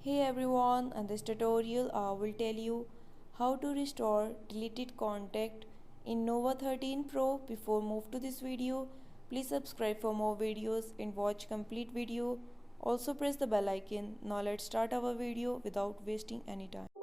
Hey everyone, in this tutorial I will tell you how to restore deleted contact in Nova 13 Pro. Before move to this video, please subscribe for more videos and watch complete video. Also press the bell icon. Now let's start our video without wasting any time.